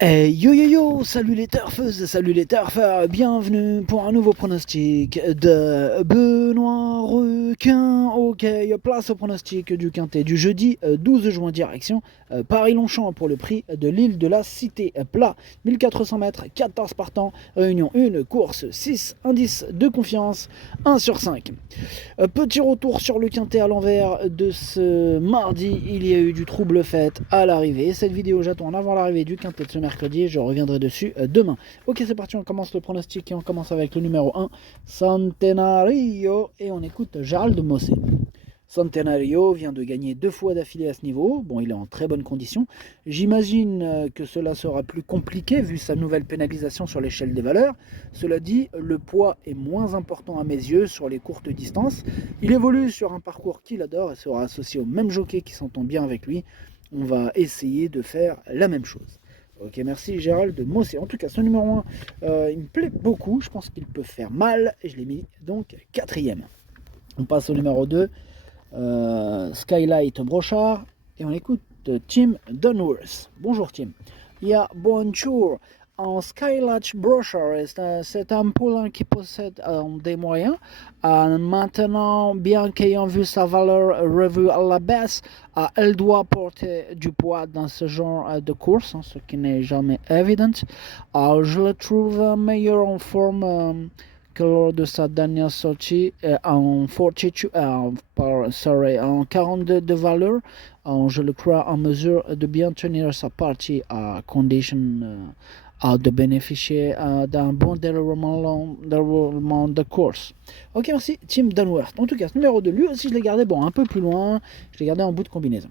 Hey yo yo yo, salut les turfeuses, salut les turfeurs, bienvenue pour un nouveau pronostic de Benoît Requin. Ok, place au pronostic du Quintet du jeudi 12 juin direction Paris-Longchamp pour le prix de l'île de la Cité. Plat, 1400 mètres, 14 partants, réunion 1, course 6, indice de confiance 1 sur 5. Petit retour sur le quintet à l'envers de ce mardi. Il y a eu du trouble fait à l'arrivée. Cette vidéo, j'attends en avant l'arrivée du quintet de ce mercredi. Je reviendrai dessus demain. Ok, c'est parti. On commence le pronostic et on commence avec le numéro 1, Centenario. Et on écoute Gérald Mossé. Centenario vient de gagner 2 fois d'affilée à ce niveau. Bon, il est en très bonne condition. J'imagine que cela sera plus compliqué vu sa nouvelle pénalisation sur l'échelle des valeurs. Cela dit, le poids est moins important à mes yeux sur les courtes distances. Il évolue sur un parcours qu'il adore et sera associé au même jockey qui s'entend bien avec lui. On va essayer de faire la même chose. Ok, merci Gérald de Mossé. En tout cas, ce numéro 1, il me plaît beaucoup. Je pense qu'il peut faire mal. Et je l'ai mis donc quatrième. On passe au numéro 2. Skylight Brochard et on écoute Tim Dunworth. Bonjour Tim. Yeah, bonjour. En Skylight Brochard, c'est un poulain qui possède des moyens. Maintenant, bien qu'ayant vu sa valeur revue à la baisse, elle doit porter du poids dans ce genre de course, ce qui n'est jamais évident. Je le trouve meilleur en forme que lors de sa dernière sortie en 42, en 42 de valeur. Je le crois en mesure de bien tenir sa partie à condition de bénéficier d'un bon déroulement de course. Ok, merci Tim Dunworth. En tout cas, ce numéro 2, lui aussi je l'ai gardé un peu plus loin, je l'ai gardé en bout de combinaison.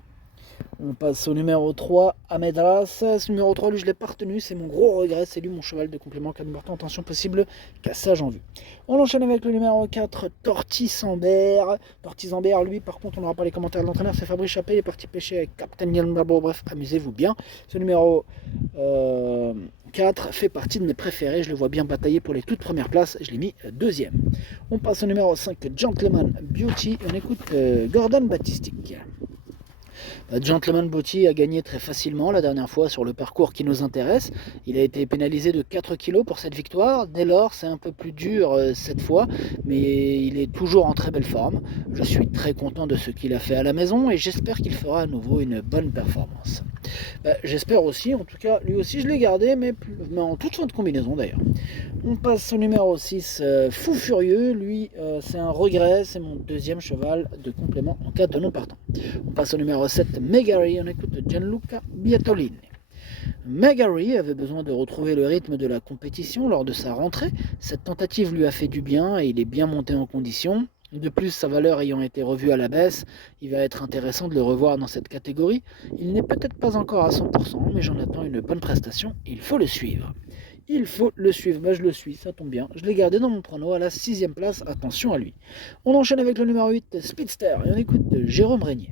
On passe au numéro 3, Ahmed Ras. Ce numéro 3, lui, je ne l'ai pas retenu. C'est mon gros regret. C'est lui mon cheval de complément qui a porté en tension possible. Cassage en vue. On enchaîne avec le numéro 4, Tortisambert. Tortisambert, lui, par contre, on n'aura pas les commentaires de l'entraîneur. C'est Fabrice Chappé. Il est parti pêcher avec Captain Yann Bravo. Bref, amusez-vous bien. Ce numéro 4 fait partie de mes préférés. Je le vois bien batailler pour les toutes premières places. Je l'ai mis deuxième. On passe au numéro 5, Gentleman Beauty. On écoute Gordon Baptistic. Gentleman Beauty a gagné très facilement la dernière fois sur le parcours qui nous intéresse. Il a été pénalisé de 4 kg pour cette victoire. Dès lors, c'est un peu plus dur cette fois, mais il est toujours en très belle forme. Je suis très content de ce qu'il a fait à la maison et j'espère qu'il fera à nouveau une bonne performance. J'espère aussi, en tout cas, lui aussi je l'ai gardé, mais en toute fin de combinaison d'ailleurs. On passe au numéro 6, Fou Furieux. Lui, c'est un regret, c'est mon deuxième cheval de complément en cas de non partant. On passe au numéro 7, Megari. On écoute Gianluca Biatolini. Megari avait besoin de retrouver le rythme de la compétition lors de sa rentrée. Cette tentative lui a fait du bien et il est bien monté en condition. De plus, sa valeur ayant été revue à la baisse, il va être intéressant de le revoir dans cette catégorie. Il n'est peut-être pas encore à 100%, mais j'en attends une bonne prestation. Il faut le suivre. Il faut le suivre. Je le suis, ça tombe bien. Je l'ai gardé dans mon prono à la 6ème place. Attention à lui. On enchaîne avec le numéro 8, Speedster. Et on écoute Jérôme Régnier.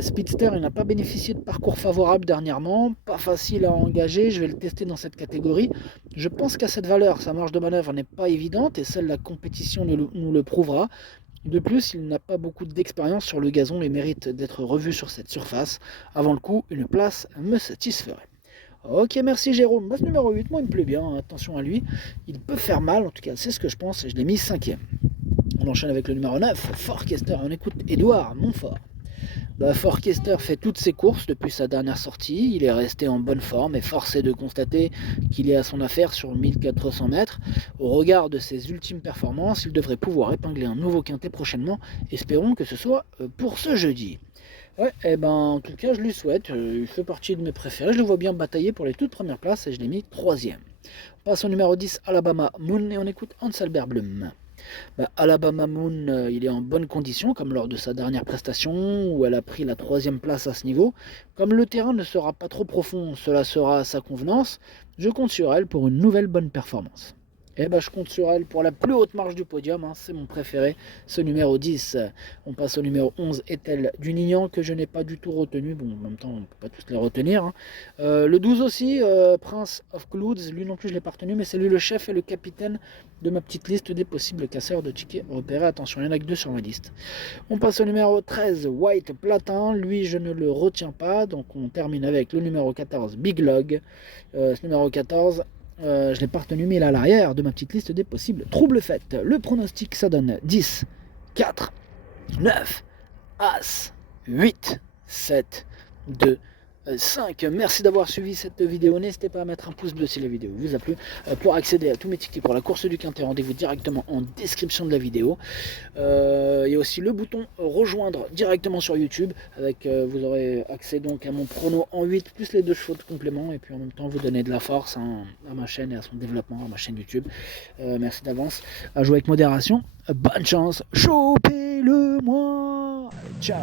Speedster, il n'a pas bénéficié de parcours favorable dernièrement, pas facile à engager, je vais le tester dans cette catégorie. Je pense qu'à cette valeur, sa marge de manœuvre n'est pas évidente et celle de la compétition nous le prouvera. De plus, il n'a pas beaucoup d'expérience sur le gazon et mérite d'être revu sur cette surface. Avant le coup, une place me satisferait. Ok, merci Jérôme. Ce numéro 8, moi il me plaît bien, attention à lui. Il peut faire mal, en tout cas c'est ce que je pense, et je l'ai mis 5ème. On enchaîne avec le numéro 9, Forkester. On écoute Édouard Montfort. Forkester fait toutes ses courses depuis sa dernière sortie. Il est resté en bonne forme et force est de constater qu'il est à son affaire sur 1400 mètres. Au regard de ses ultimes performances, il devrait pouvoir épingler un nouveau quintet prochainement. Espérons que ce soit pour ce jeudi. Ouais, en tout cas, je lui souhaite. Il fait partie de mes préférés. Je le vois bien batailler pour les toutes premières places et je l'ai mis 3ème. On passe au numéro 10, Alabama Moon, et on écoute Ansalbert Blum. Alabama Moon, il est en bonne condition, comme lors de sa dernière prestation, où elle a pris la 3ème place à ce niveau. Comme le terrain ne sera pas trop profond, cela sera à sa convenance. Je compte sur elle pour une nouvelle bonne performance. Et ben, je compte sur elle pour la plus haute marge du podium, hein, c'est mon préféré, ce numéro 10. On passe au numéro 11, Ethel Dunignan, que je n'ai pas du tout retenu. Bon, en même temps, on ne peut pas tous les retenir, hein. Le 12 aussi, Prince of Clouds, lui non plus je ne l'ai pas retenu, mais c'est lui le chef et le capitaine de ma petite liste des possibles casseurs de tickets repérés. Attention, il n'y en a que 2 sur ma liste. On passe au numéro 13, White Platin, lui je ne le retiens pas, donc on termine avec le numéro 14, Big Log. Ce numéro 14, je ne l'ai pas retenu, mais il est à l'arrière de ma petite liste des possibles troubles faits. Le pronostic, ça donne 10, 4, 9, As, 8, 7, 2, 5. Merci d'avoir suivi cette vidéo. N'hésitez pas à mettre un pouce bleu si la vidéo vous a plu. Pour accéder à tous mes tickets pour la course du Quintet, rendez-vous directement en description de la vidéo. Il y a aussi le bouton rejoindre directement sur YouTube. Vous aurez accès donc à mon prono en 8 plus les 2 chevaux de complément. Et puis en même temps vous donner de la force, hein, à ma chaîne et à son développement, à ma chaîne YouTube. Merci d'avance. À jouer avec modération. Bonne chance. Chopez-le moi. Ciao.